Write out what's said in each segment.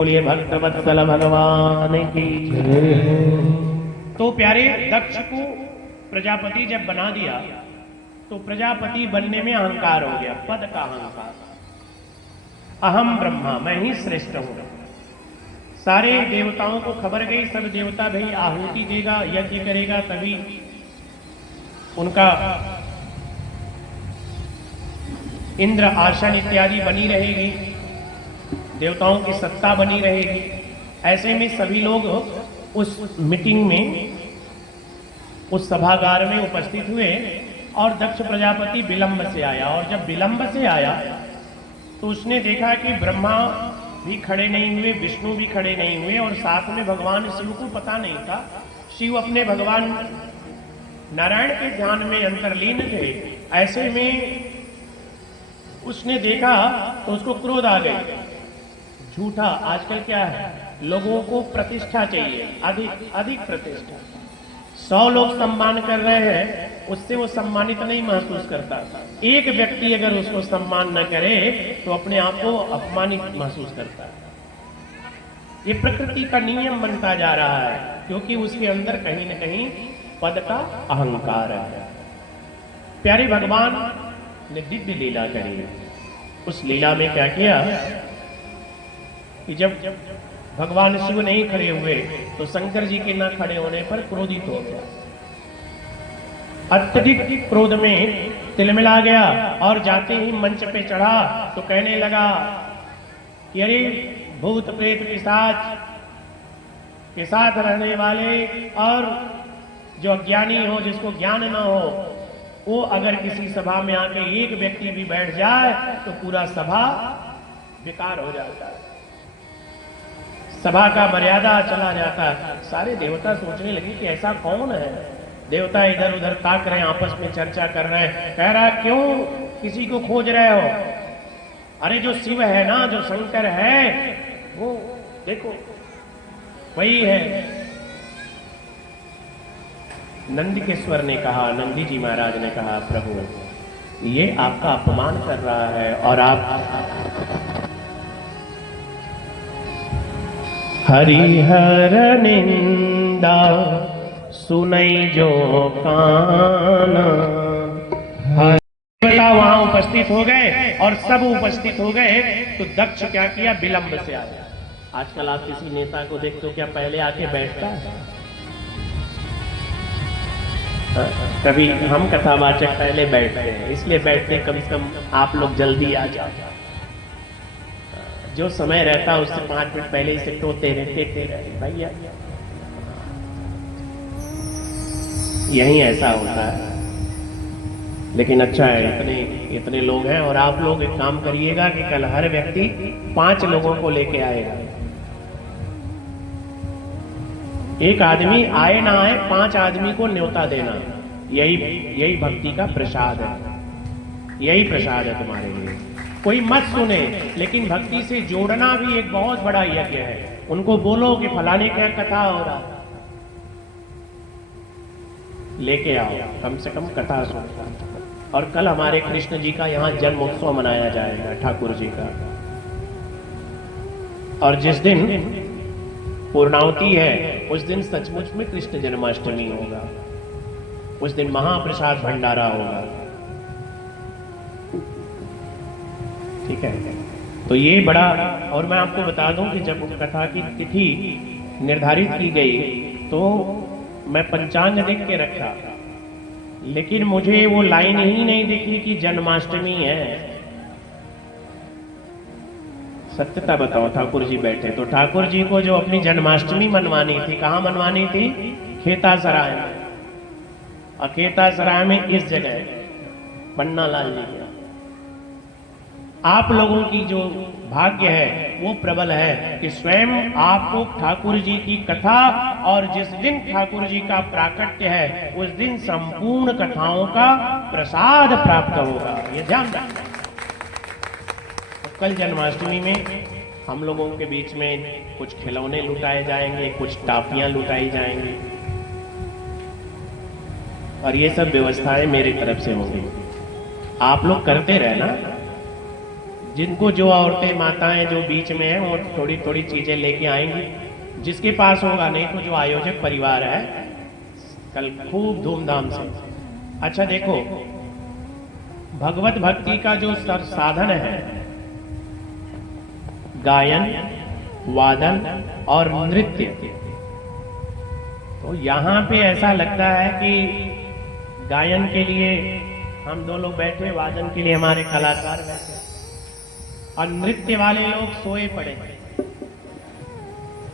बोलिए भक्तवत्सल भगवान की। तो प्यारे दक्ष को प्रजापति जब बना दिया तो प्रजापति बनने में अहंकार हो गया, पद का अहंकार। अहम ब्रह्मा, मैं ही श्रेष्ठ हूं। सारे देवताओं को खबर गई, सब देवता भाई आहुति देगा, यज्ञ करेगा, तभी उनका इंद्र आसन इत्यादि बनी रहेगी, देवताओं की सत्ता बनी रहेगी। ऐसे में सभी लोग उस मीटिंग में, उस सभागार में उपस्थित हुए और दक्ष प्रजापति विलंब से आया। और जब विलंब से आया तो उसने देखा कि ब्रह्मा भी खड़े नहीं हुए, विष्णु भी खड़े नहीं हुए, और साथ में भगवान शिव को पता नहीं था। शिव अपने भगवान नारायण के ध्यान में अंतर्लीन थे। ऐसे में उसने देखा तो उसको क्रोध आ गई। झूठा, आजकल क्या है, लोगों को प्रतिष्ठा चाहिए, अधिक अधिक प्रतिष्ठा। 100 लोग सम्मान कर रहे हैं, उससे वो सम्मानित नहीं महसूस करता। एक व्यक्ति अगर उसको सम्मान न करे तो अपने आप को अपमानित महसूस करता है। ये प्रकृति का नियम बनता जा रहा है, क्योंकि उसके अंदर कहीं न कहीं पद का अहंकार है। प्यारे भगवान ने दिव्य लीला करी। उस लीला में क्या किया कि जब भगवान शिव नहीं खड़े हुए तो शंकर जी के न खड़े होने पर क्रोधित हो गया। अत्यधिक क्रोध में तिलमिला गया और जाते ही मंच पे चढ़ा तो कहने लगा कि अरे भूत प्रेत पिशाच के साथ रहने वाले और जो अज्ञानी हो, जिसको ज्ञान न हो, वो अगर किसी सभा में आके एक व्यक्ति भी बैठ जाए तो पूरा सभा बेकार हो जाता है, सभा का मर्यादा चला जाता है। सारे देवता सोचने लगे कि ऐसा कौन है। देवता इधर उधर ताक रहे हैं, आपस में चर्चा कर रहे हैं। कह रहा क्यों किसी को खोज रहे हो? अरे जो शिव है ना, जो शंकर है, वो देखो वही है। नंदिकेश्वर ने कहा, नंदी जी महाराज ने कहा, प्रभु ये आपका अपमान कर रहा है और आप हरिहर निंदा सुनई जो काना। देवता वहां उपस्थित हो गए और सब उपस्थित हो गए तो दक्ष क्या किया, विलंब से आया। आजकल आप किसी नेता को देखते हो क्या पहले आके बैठता है? कभी हम कथावाचक पहले बैठते हैं, इसलिए बैठते कम से कम आप लोग जल्दी आ जाओ। जो समय रहता है उससे 5 मिनट पहले ही से टोते रहते भैया, यही ऐसा होता है। लेकिन अच्छा है इतने लोग हैं। और आप लोग एक काम करिएगा कि कल हर व्यक्ति 5 लोगों को लेके आएगा। एक आदमी आए ना आए, 5 आदमी को न्योता देना, यही भक्ति का प्रसाद है। यही प्रसाद है तुम्हारे लिए। कोई मत सुने, लेकिन भक्ति से जोड़ना भी एक बहुत बड़ा यज्ञ है। उनको बोलो कि फलाने क्या कथा हो रहा, लेके आओ, कम से कम कथा सुनो। और कल हमारे कृष्ण जी का यहाँ जन्म उत्सव मनाया जाएगा, ठाकुर जी का। और जिस दिन पूर्णाहुति है उस दिन सचमुच में कृष्ण जन्माष्टमी होगा। उस दिन महाप्रसाद भंडारा होगा। ठीक है, तो ये बड़ा। और मैं आपको बता दूं कि जब कथा की तिथि निर्धारित की गई तो मैं पंचांग देख के रखा, लेकिन मुझे वो लाइन ही नहीं दिखी कि जन्माष्टमी है। सत्यता बताओ, ठाकुर जी बैठे तो ठाकुर जी को जो अपनी जन्माष्टमी मनवानी थी, कहाँ मनवानी थी? खेतासराय में। और खेतासराय में इस जगह पन्ना लाल जी का। आप लोगों की जो भाग्य है वो प्रबल है कि स्वयं आपको ठाकुर जी की कथा, और जिस दिन ठाकुर जी का प्राकट्य है उस दिन संपूर्ण कथाओं का प्रसाद प्राप्त होगा। ये ध्यान रखना। तो कल जन्माष्टमी में हम लोगों के बीच में कुछ खिलौने लुटाए जाएंगे, कुछ टाफियां लुटाई जाएंगी, और ये सब व्यवस्थाएं मेरी तरफ से होंगी। आप लोग करते रहना। जिनको जो औरतें माताएं जो बीच में हैं वो थोड़ी थोड़ी चीजें लेके आएंगी, जिसके पास होगा, नहीं तो जो आयोजक परिवार है कल खूब धूमधाम से। अच्छा देखो, भगवत भक्ति का जो साधन है गायन, वादन और नृत्य, तो यहाँ पे ऐसा लगता है कि गायन के लिए हम दो लोग बैठे, वादन के लिए हमारे कलाकार बैठे और नृत्य वाले लोग सोए पड़े।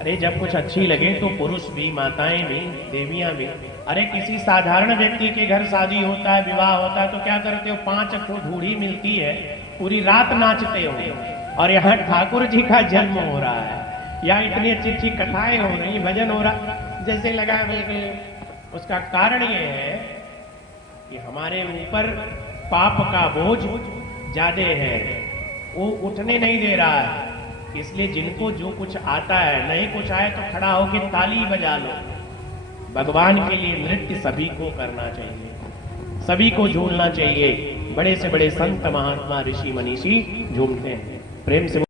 अरे जब कुछ अच्छी लगे तो पुरुष भी, माताएं भी, देवियां भी। अरे किसी साधारण व्यक्ति के घर शादी होता है, विवाह होता है, तो क्या करते हो, 5 ढूढ़ी मिलती है, पूरी रात नाचते हो। और यहाँ ठाकुर जी का जन्म हो रहा है, यहाँ इतनी अच्छी अच्छी कथाएं हो रही, भजन हो रहा, जैसे लगा बिल्कुल। उसका कारण ये है कि हमारे ऊपर पाप का बोझ ज्यादा है, वो उठने नहीं दे रहा है। इसलिए जिनको जो कुछ आता है, नहीं कुछ आए तो खड़ा होकर ताली बजा लो। भगवान के लिए नृत्य सभी को करना चाहिए, सभी को झूमना चाहिए। बड़े से बड़े संत, महात्मा, ऋषि, मनीषी झूमते हैं। प्रेम से